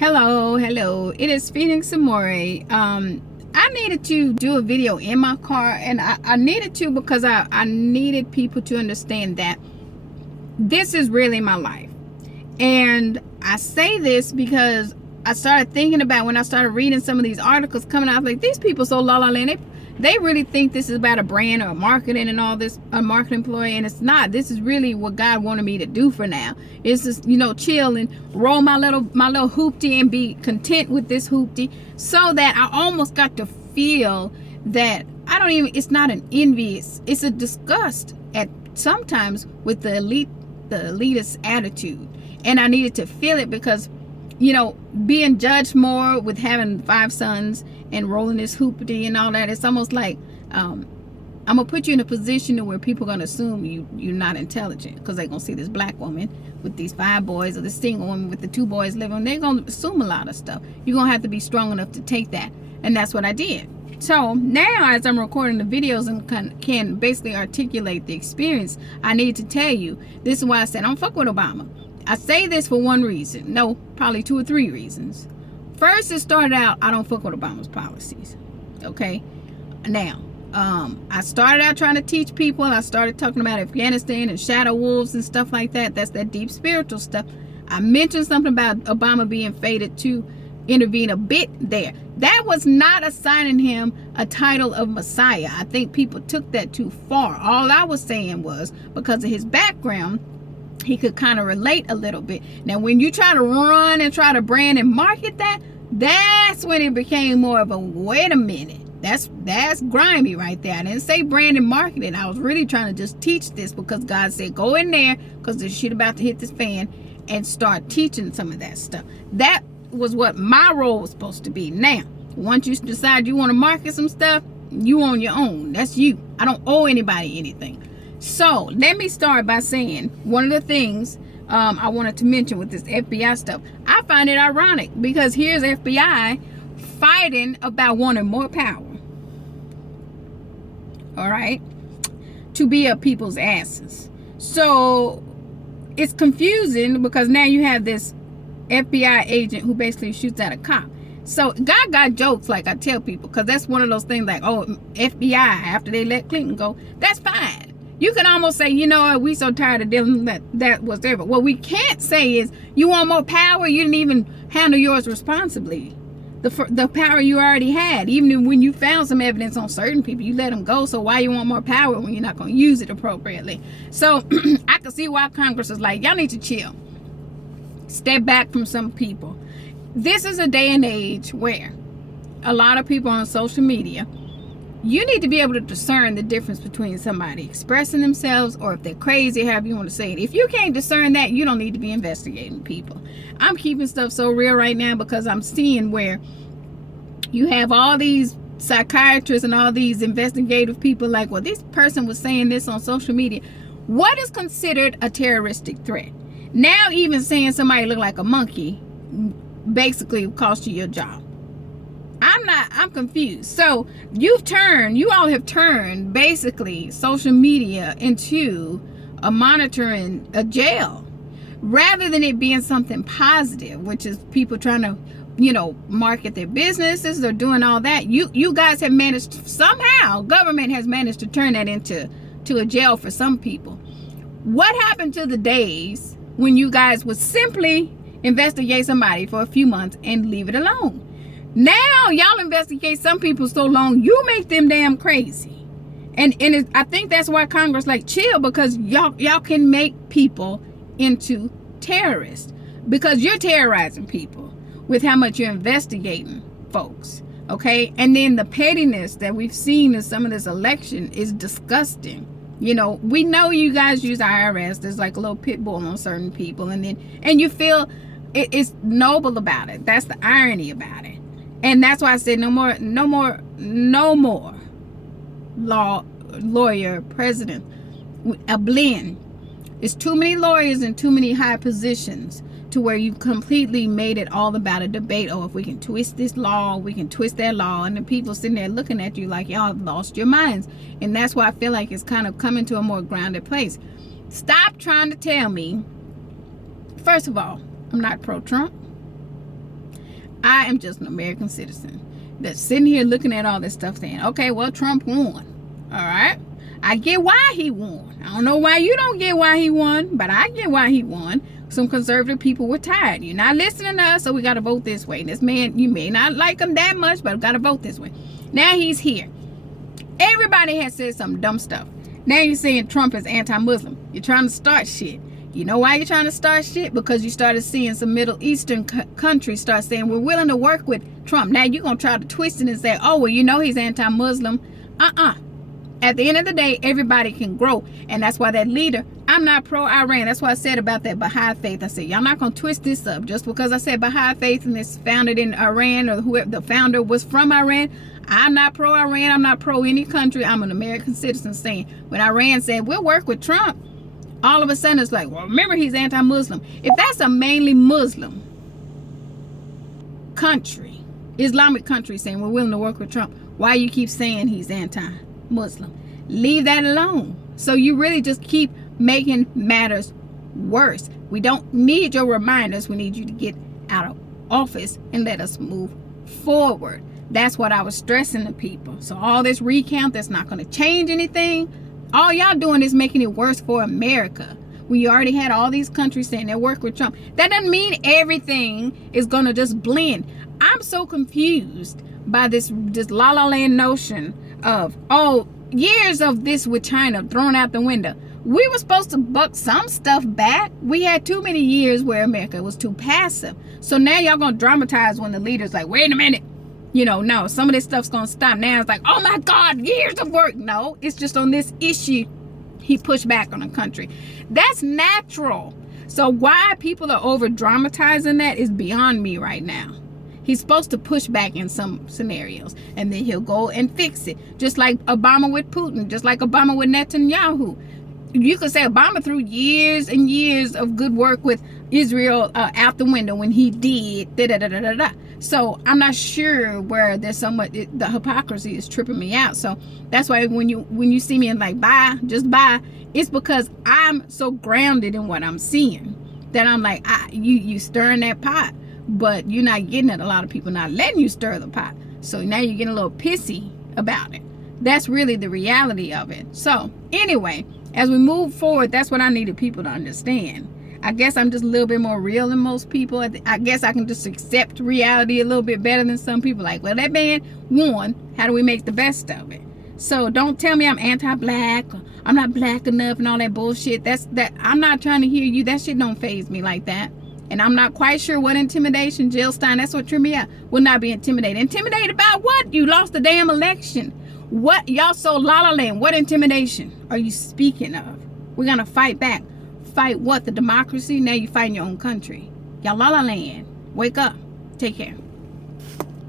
Hello. It is Phoenix Amore. I needed to do a video in my car, and I needed to because I needed people to understand that this is really my life. And I say this because I started thinking about when I started reading some of these articles coming out, like, these people so la la land. They really think this is about a brand or marketing and all this, a marketing employee, and it's not. This is really what God wanted me to do for now. It's just, chill and roll my little hoopty and be content with this hoopty, so that I almost got to feel that it's not an envy, it's a disgust at sometimes with the elitist attitude. And I needed to feel it because, being judged more with having 5 sons and rolling this hoopty and all that, it's almost like I'm gonna put you in a position where people are gonna assume you're not intelligent, because they're gonna see this black woman with these 5 boys, or this single woman with the 2 boys living. They're gonna assume a lot of stuff. You're gonna have to be strong enough to take that, and that's what I did. So now, as I'm recording the videos and can basically articulate the experience, I need to tell you, this is why I said I don't fuck with Obama. I say this for one reason. No, probably 2 or 3 reasons. First, it started out, I don't fuck with Obama's policies. Okay? Now, I started out trying to teach people. I started talking about Afghanistan and shadow wolves and stuff like that. That's that deep spiritual stuff. I mentioned something about Obama being fated to intervene a bit there. That was not assigning him a title of Messiah. I think people took that too far. All I was saying was, because of his background, he could kind of relate a little bit. Now, when you try to run and try to brand and market that, that's when it became more of a, wait a minute, that's grimy right there. I didn't say brand and marketing. I was really trying to just teach this, because God said go in there, because the shit about to hit this fan, and start teaching some of that stuff. That was what my role was supposed to be. Now, once you decide you want to market some stuff, you on your own. That's you. I don't owe anybody anything. So let me start by saying one of the things I wanted to mention with this FBI stuff. I find it ironic, because here's FBI fighting about wanting more power. All right, to be up people's asses. So it's confusing, because now you have this FBI agent who basically shoots at a cop. So God got jokes, like I tell people, because that's one of those things like, oh, FBI, after they let Clinton go, that's fine. You can almost say, we so tired of dealing with that was there. But what we can't say is, you want more power, you didn't even handle yours responsibly. The power you already had, even when you found some evidence on certain people, you let them go. So why you want more power when you're not going to use it appropriately? So I can see why Congress is like, y'all need to chill. Step back from some people. This is a day and age where a lot of people on social media, you need to be able to discern the difference between somebody expressing themselves, or if they're crazy, however you want to say it. If you can't discern that, you don't need to be investigating people. I'm keeping stuff so real right now, because I'm seeing where you have all these psychiatrists and all these investigative people like, well, this person was saying this on social media. What is considered a terroristic threat? Now, even saying somebody look like a monkey basically cost you your job. I'm confused. So you all have turned basically social media into a monitoring, a jail, rather than it being something positive, which is people trying to, market their businesses or doing all that. You guys have managed, somehow government has managed to turn that into a jail for some people. What happened to the days when you guys would simply investigate somebody for a few months and leave it alone? Now y'all investigate some people so long, you make them damn crazy. And I think that's why Congress like, chill, because y'all can make people into terrorists, because you're terrorizing people with how much you're investigating folks. Okay, and then the pettiness that we've seen in some of this election is disgusting. We know you guys use IRS. There's like a little pit bull on certain people, and you feel it's noble about it. That's the irony about it. And that's why I said no more lawyer president. A blend. It's too many lawyers and too many high positions to where you've completely made it all about a debate. Oh, if we can twist this law, we can twist that law. And the people sitting there looking at you like y'all have lost your minds. And that's why I feel like it's kind of coming to a more grounded place. Stop trying to tell me, first of all, I'm not pro-Trump. I am just an American citizen that's sitting here looking at all this stuff saying, okay, well, Trump won. All right. I get why he won. I don't know why you don't get why he won, but I get why he won. Some conservative people were tired. You're not listening to us, so we got to vote this way. And this man, you may not like him that much, but we got to vote this way. Now he's here. Everybody has said some dumb stuff. Now you're saying Trump is anti-Muslim. You're trying to start shit. You know why you're trying to start shit? Because you started seeing some Middle Eastern countries start saying, we're willing to work with Trump. Now you're going to try to twist it and say, oh, well, you know he's anti-Muslim. At the end of the day, everybody can grow. And that's why that leader, I'm not pro-Iran. That's what I said about that Baha'i faith. I said, y'all not going to twist this up. Just because I said Baha'i faith and it's founded in Iran, or whoever the founder was from Iran, I'm not pro-Iran. I'm not pro any country. I'm an American citizen saying, when Iran said, we'll work with Trump, all of a sudden it's like, well, remember, he's anti-Muslim. If that's a mainly Muslim country, Islamic country, saying we're willing to work with Trump, why you keep saying he's anti-Muslim? Leave that alone. So you really just keep making matters worse. We don't need your reminders. We need you to get out of office and let us move forward. That's what I was stressing to people. So all this recount, that's not going to change anything. All y'all doing is making it worse for America. We already had all these countries saying they work with Trump. That doesn't mean everything is going to just blend. I'm so confused by this la la land notion of, oh, years of this with China thrown out the window. We were supposed to buck some stuff back. We had too many years where America was too passive. So now y'all going to dramatize when the leader's like, wait a minute. You know, no, some of this stuff's going to stop. Now it's like, oh my God, years of work. No, it's just on this issue he pushed back on the country. That's natural. So why people are over dramatizing that is beyond me right now. He's supposed to push back in some scenarios and then he'll go and fix it. Just like Obama with Putin, just like Obama with Netanyahu. You could say Obama threw years and years of good work with Israel out the window when he did da-da-da-da-da-da. So I'm not sure where there's so much, the hypocrisy is tripping me out. So that's why when you see me and like, bye, just bye, it's because I'm so grounded in what I'm seeing that I'm like, you stirring that pot, but you're not getting it. A lot of people not letting you stir the pot. So now you're getting a little pissy about it. That's really the reality of it. So anyway, as we move forward, that's what I needed people to understand. I guess I'm just a little bit more real than most people. I guess I can just accept reality a little bit better than some people. Like, well, that man won. How do we make the best of it? So don't tell me I'm anti-black, or I'm not black enough and all that bullshit. I'm not trying to hear you. That shit don't faze me like that. And I'm not quite sure what intimidation, Jill Stein, that's what tripped me out, will not be intimidated. Intimidated about what? You lost the damn election. What? Y'all so la-la land. What intimidation are you speaking of? We're going to fight back. Fight what? The democracy? Now you fight in your own country. Y'all la-la land. Wake up. Take care.